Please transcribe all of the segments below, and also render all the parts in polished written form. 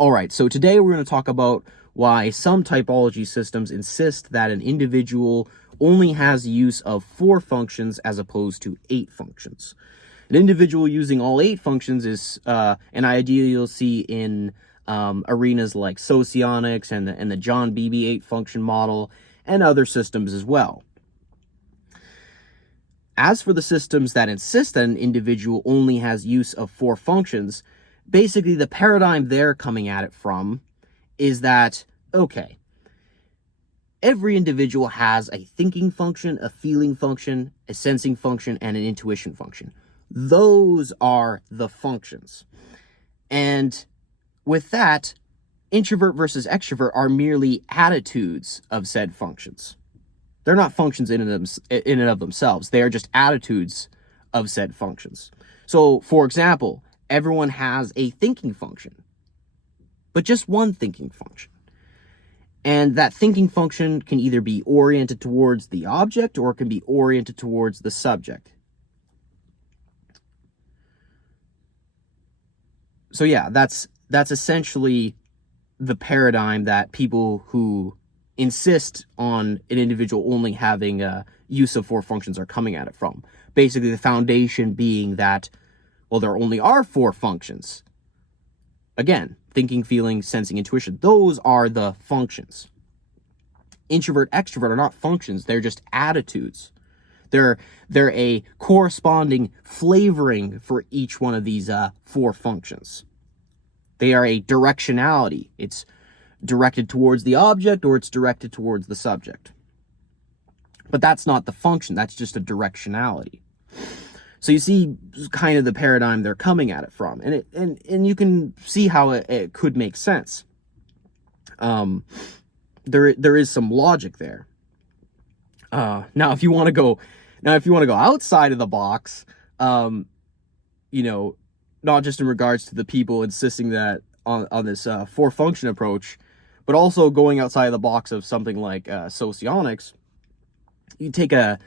All right, so today we're going to talk about why some typology systems insist that an individual only has use of 4 functions as opposed to 8 functions. An individual using all 8 functions is an idea you'll see in arenas like socionics and the John Beebe 8-function model and other systems as well. As for the systems that insist that an individual only has use of 4 functions, basically the paradigm they're coming at it from is that, okay, every individual has a thinking function, a feeling function, a sensing function, and an intuition function. Those are the functions. And with that, introvert versus extrovert are merely attitudes of said functions. They're not functions in and of themselves. They are just attitudes of said functions. So, for example, everyone has a thinking function, but just one thinking function. And that thinking function can either be oriented towards the object or it can be oriented towards the subject. So yeah, that's essentially the paradigm that people who insist on an individual only having use of 4 functions are coming at it from. Basically, the foundation being that, well, there only are 4 functions. Again, thinking, feeling, sensing, intuition. Those are the functions. Introvert, extrovert are not functions. They're just attitudes. They're a corresponding flavoring for each one of these 4 functions. They are a directionality. It's directed towards the object or it's directed towards the subject. But that's not the function. That's just a directionality. So you see kind of the paradigm they're coming at it from. And you can see how it could make sense. There is some logic there. Now if you want to go outside of the box, not just in regards to the people insisting that on this 4-function approach, but also going outside of the box of something like socionics, you take a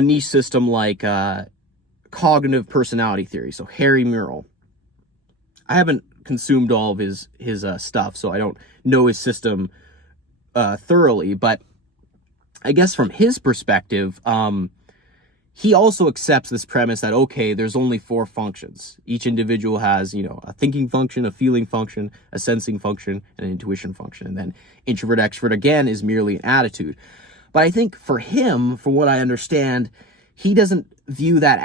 niche system like cognitive personality theory. So Harry Murrell. I haven't consumed all of his stuff, so I don't know his system thoroughly, but I guess from his perspective, he also accepts this premise that, okay, there's only 4 functions. Each individual has, a thinking function, a feeling function, a sensing function, and an intuition function. And then introvert, extrovert, again, is merely an attitude. But I think for him, from what I understand, he doesn't view that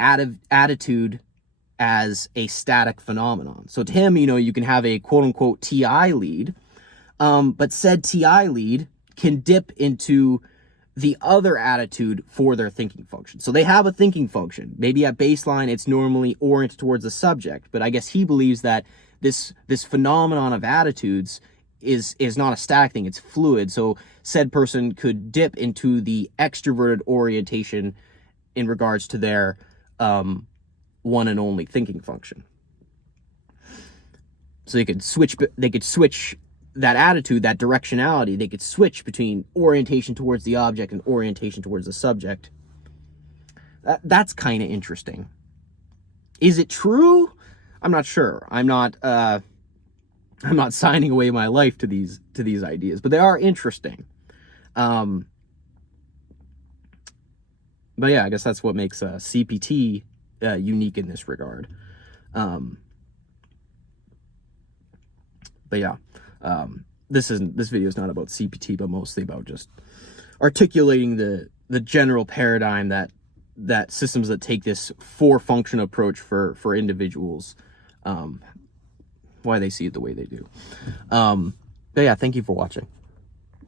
attitude as a static phenomenon. So to him, you can have a quote-unquote TI lead, but said TI lead can dip into the other attitude for their thinking function. So they have a thinking function. Maybe at baseline, it's normally oriented towards the subject, but I guess he believes that this phenomenon of attitudes is not a static thing, it's fluid. So said person could dip into the extroverted orientation in regards to their one and only thinking function. So they could switch that attitude, that directionality. They could switch between orientation towards the object and orientation towards the subject. That's kind of interesting. Is it true? I'm not sure. I'm not signing away my life to these ideas, but they are interesting. But yeah, I guess that's what makes CPT unique in this regard. But yeah, this video is not about CPT, but mostly about just articulating the general paradigm that systems that take this 4-function approach for individuals, why they see it the way they do. But yeah, thank you for watching.